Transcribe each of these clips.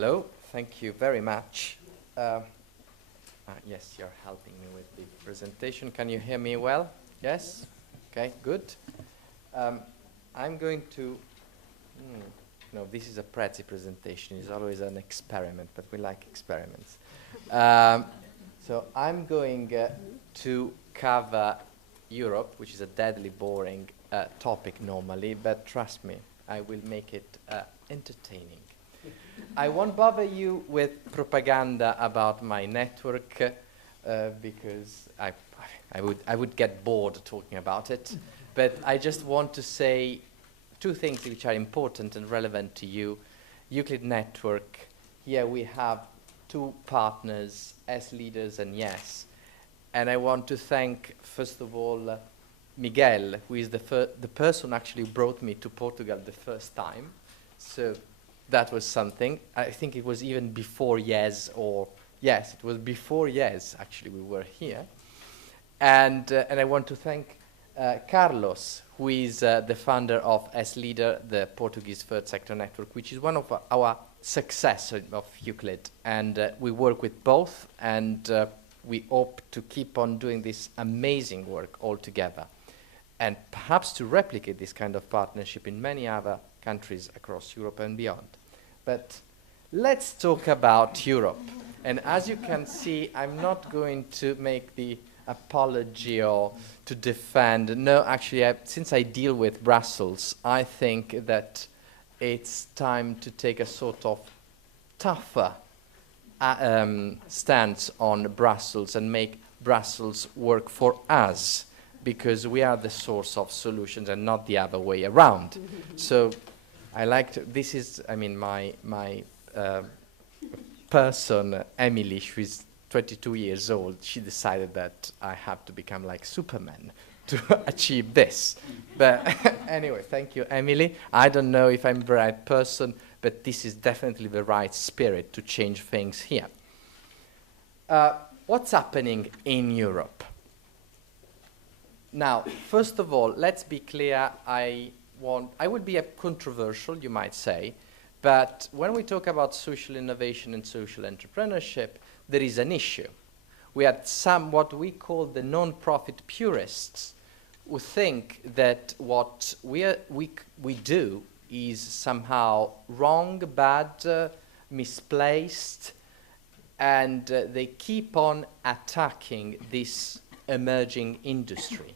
Hello, thank you very much. Yes, you're helping me with the presentation. Can you hear me well? Yes? Okay, good. I'm going to... No, this is a Prezi presentation. It's always an experiment, but we like experiments. So I'm going to cover Europe, which is a deadly boring topic normally, but trust me, I will make it entertaining. I won't bother you with propaganda about my network because I would get bored talking about it. But I just want to say two things which are important and relevant to you. Euclid Network, here we have two partners, S Leaders and Yes. And I want to thank, first of all, Miguel, who is the person actually who brought me to Portugal the first time. So that was something. I think it was even before Yes, or yes, it was before Yes, actually, we were here. And I want to thank Carlos, who is the founder of S Leader, the Portuguese third sector network, which is one of our successors of Euclid. And we work with both, and we hope to keep on doing this amazing work all together, and perhaps to replicate this kind of partnership in many other countries across Europe and beyond. But let's talk about Europe. And as you can see, I'm not going to make the apology or to defend. No, actually, since I deal with Brussels, I think that it's time to take a sort of tougher stance on Brussels and make Brussels work for us, because we are the source of solutions and not the other way around. So I like to, this is, I mean, my person, Emily, who is 22 years old, she decided that I have to become like Superman to achieve this. But anyway, thank you, Emily. I don't know if I'm the right person, but this is definitely the right spirit to change things here. What's happening in Europe? Now, first of all, let's be clear. I would be controversial, you might say, but when we talk about social innovation and social entrepreneurship, there is an issue. We had some what we call the non-profit purists who think that what we do is somehow wrong, bad, misplaced, and they keep on attacking this emerging industry.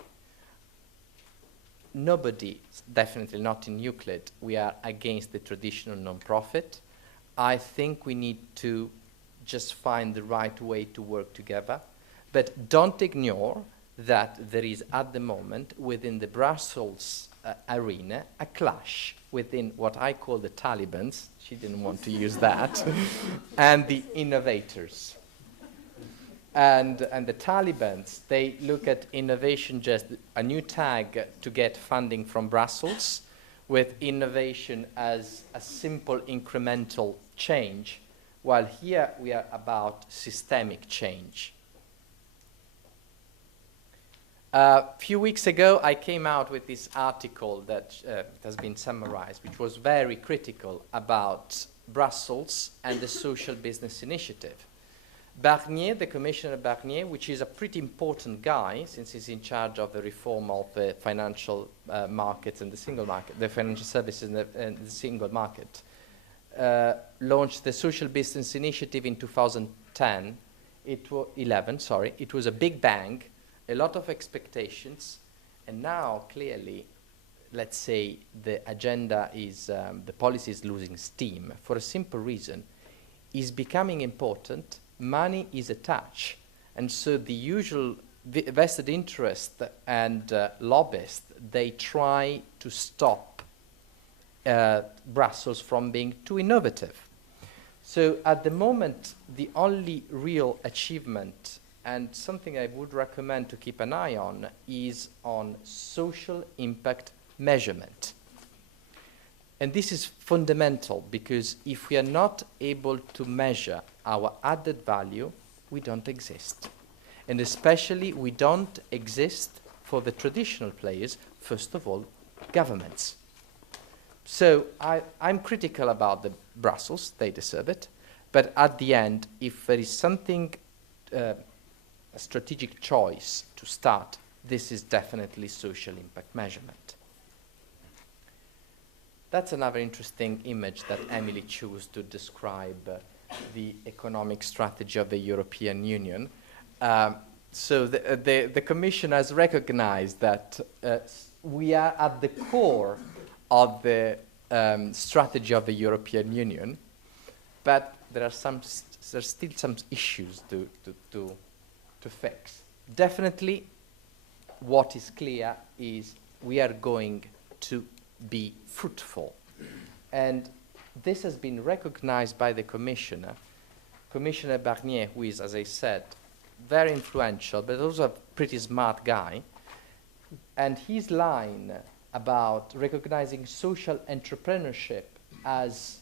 Nobody, definitely not in Euclid, we are against the traditional non-profit. I think we need to just find the right way to work together. But don't ignore that there is, at the moment, within the Brussels arena, a clash within what I call the Talibans, she didn't want to use that, and the innovators. And the Talibans, they look at innovation just a new tag to get funding from Brussels, with innovation as a simple incremental change, while here we are about systemic change. A few weeks ago, I came out with this article that has been summarized, which was very critical about Brussels and the Social Business Initiative. Barnier, the Commissioner Barnier, which is a pretty important guy since he's in charge of the reform of the financial markets and the single market, the financial services and the single market, launched the Social Business Initiative in 2010, 11, sorry. It was a big bang, a lot of expectations, and now clearly, let's say, the agenda is, the policy is losing steam for a simple reason. It's becoming important. Money is attached, and so the usual vested interest and lobbyists, they try to stop Brussels from being too innovative. So at the moment, the only real achievement, and something I would recommend to keep an eye on, is on social impact measurement. And this is fundamental, because if we are not able to measure our added value, we don't exist. And especially, we don't exist for the traditional players, first of all, governments. So I'm critical about the Brussels, they deserve it, But at the end, if there is something, a strategic choice to start, this is definitely social impact measurement. That's another interesting image that Emily chose to describe the economic strategy of the European Union. So the Commission has recognized that we are at the core of the strategy of the European Union, but there's still some issues to fix. Definitely, what is clear is we are going to be fruitful. And this has been recognized by the Commissioner, Commissioner Barnier, who is, as I said, very influential, but also a pretty smart guy. And his line about recognizing social entrepreneurship as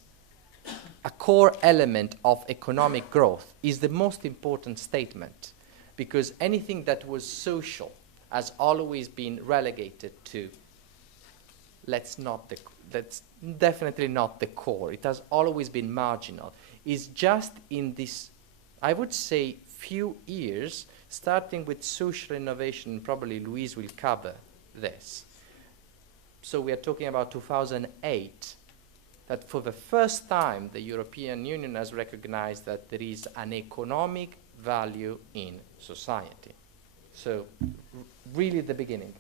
a core element of economic growth is the most important statement, because anything that was social has always been relegated to that's definitely not the core. It has always been marginal. It's just in this, I would say, few years, starting with social innovation, probably Louise will cover this. So we are talking about 2008, that for the first time the European Union has recognized that there is an economic value in society. So really the beginning.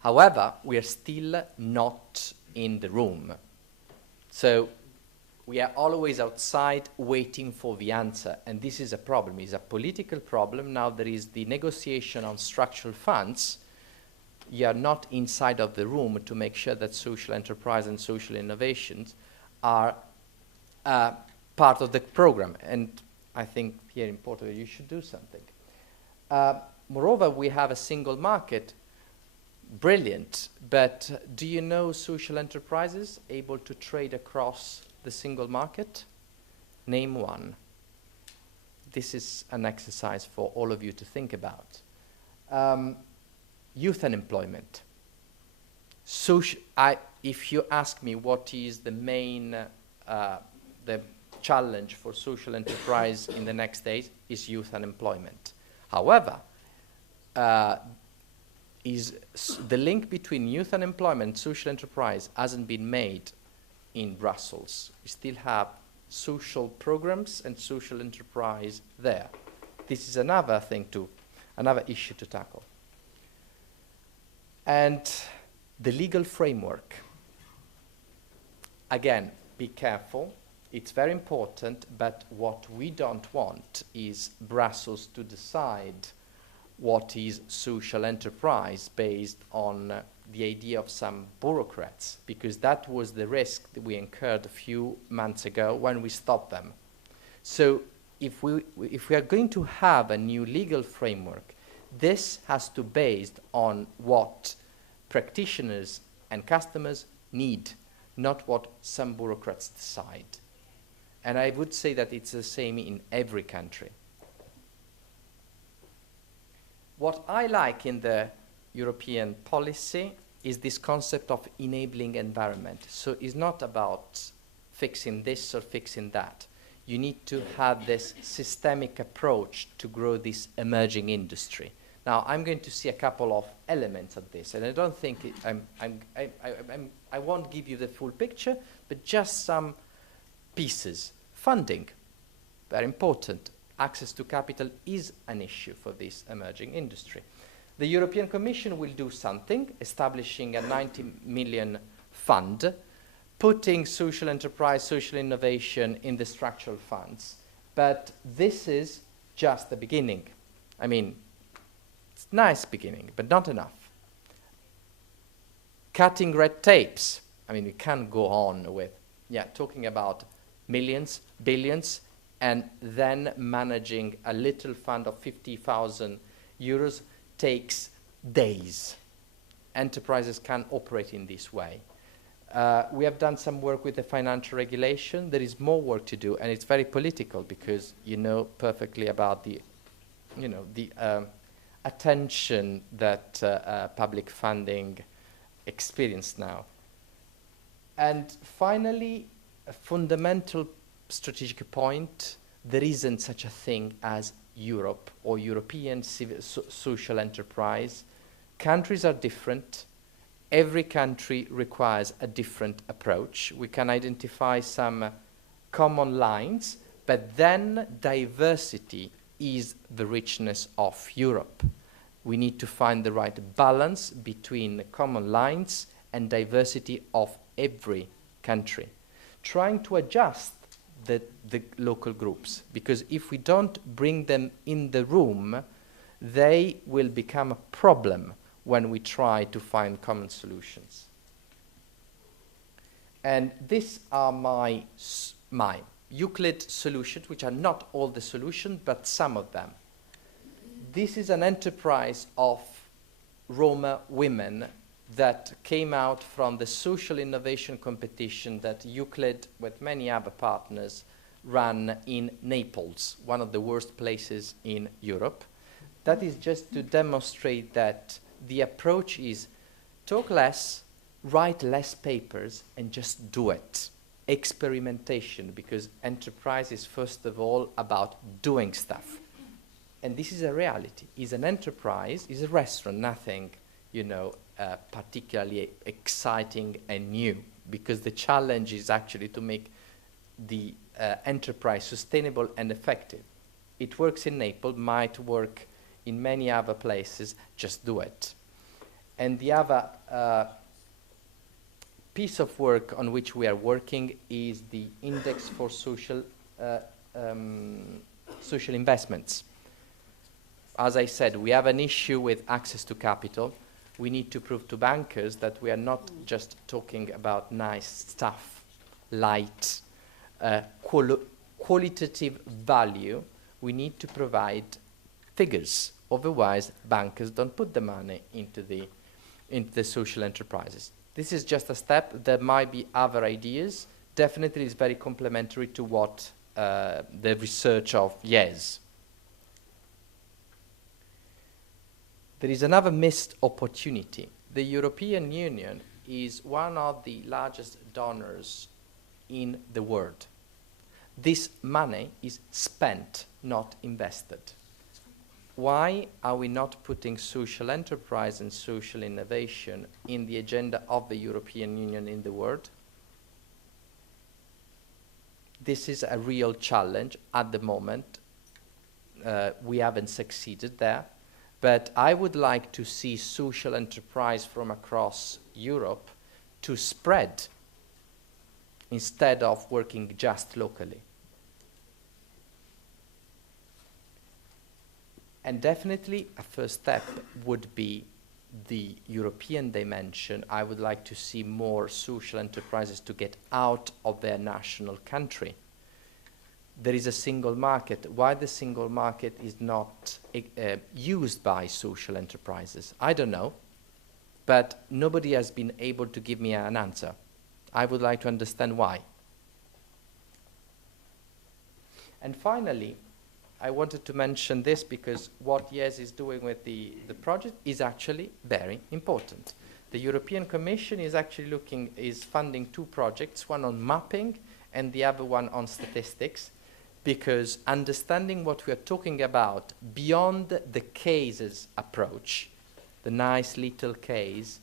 However, we are still not in the room. So we are always outside waiting for the answer, and this is a problem. It's a political problem. Now there is the negotiation on structural funds. You are not inside of the room to make sure that social enterprise and social innovations are part of the program. And I think here in Portugal you should do something. Moreover, we have a single market. Brilliant, but do you know social enterprises able to trade across the single market? Name one. This is an exercise for all of you to think about. Youth unemployment. If you ask me what is the main the challenge for social enterprise in the next days, is youth unemployment. However, the link between youth unemployment and social enterprise hasn't been made in Brussels. We still have social programs and social enterprise there. This is another issue to tackle. And the legal framework. Again, be careful. It's very important, but what we don't want is Brussels to decide what is social enterprise based on the idea of some bureaucrats, because that was the risk that we incurred a few months ago when we stopped them. So if we are going to have a new legal framework, this has to be based on what practitioners and customers need, not what some bureaucrats decide. And I would say that it's the same in every country. What I like in the European policy is this concept of enabling environment. So it's not about fixing this or fixing that. You need to have this systemic approach to grow this emerging industry. Now, I'm going to see a couple of elements of this, and I don't think I won't give you the full picture, but just some pieces. Funding, very important. Access to capital is an issue for this emerging industry. The European Commission will do something, establishing a 90 million fund, putting social enterprise, social innovation in the structural funds. But this is just the beginning. I mean, it's a nice beginning, but not enough. Cutting red tapes. I mean, we can't go on with, talking about millions, billions, and then managing a little fund of 50,000 euros takes days. Enterprises can operate in this way. We have done some work with the financial regulation. There is more work to do, and it's very political because you know perfectly about the attention that public funding experience now. And finally, a fundamental strategic point, there isn't such a thing as Europe or European social enterprise. Countries are different. Every country requires a different approach. We can identify some common lines, but then diversity is the richness of Europe. We need to find the right balance between common lines and diversity of every country, trying to adjust the local groups, because if we don't bring them in the room, they will become a problem when we try to find common solutions. And these are my Euclid solutions, which are not all the solutions, but some of them. This is an enterprise of Roma women that came out from the social innovation competition that Euclid, with many other partners, ran in Naples, one of the worst places in Europe. That is just to demonstrate that the approach is talk less, write less papers, and just do it. Experimentation, because enterprise is first of all about doing stuff. And this is a reality. Is an enterprise, is a restaurant, nothing, particularly exciting and new, because the challenge is actually to make the enterprise sustainable and effective. It works in Naples, might work in many other places, just do it. And the other piece of work on which we are working is the index for social investments. As I said, we have an issue with access to capital. We need to prove to bankers that we are not just talking about nice stuff, light, qualitative value. We need to provide figures. Otherwise, bankers don't put the money into the social enterprises. This is just a step. There might be other ideas. Definitely it's very complementary to what the research of MIES. There is another missed opportunity. The European Union is one of the largest donors in the world. This money is spent, not invested. Why are we not putting social enterprise and social innovation in the agenda of the European Union in the world? This is a real challenge at the moment. We haven't succeeded there. But I would like to see social enterprise from across Europe to spread instead of working just locally. And definitely a first step would be the European dimension. I would like to see more social enterprises to get out of their national country. There is a single market. Why the single market is not used by social enterprises? I don't know, but nobody has been able to give me an answer. I would like to understand why. And finally, I wanted to mention this because what MIES is doing with the project is actually very important. The European Commission is actually is funding two projects, one on mapping and the other one on statistics, because understanding what we are talking about beyond the cases approach, the nice little case,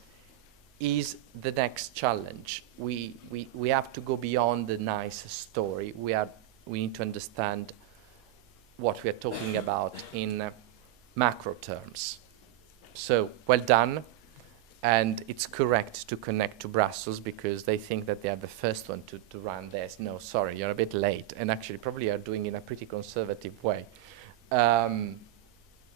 is the next challenge. We have to go beyond the nice story. We need to understand what we are talking about in macro terms. So, well done. And it's correct to connect to Brussels because they think that they are the first one to run this. No, sorry, you're a bit late. And actually, probably are doing it in a pretty conservative way.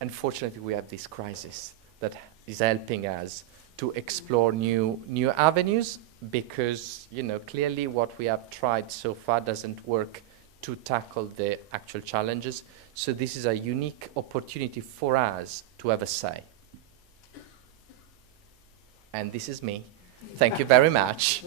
Unfortunately, we have this crisis that is helping us to explore new avenues because, clearly what we have tried so far doesn't work to tackle the actual challenges. So this is a unique opportunity for us to have a say. And this is me. Thank you very much.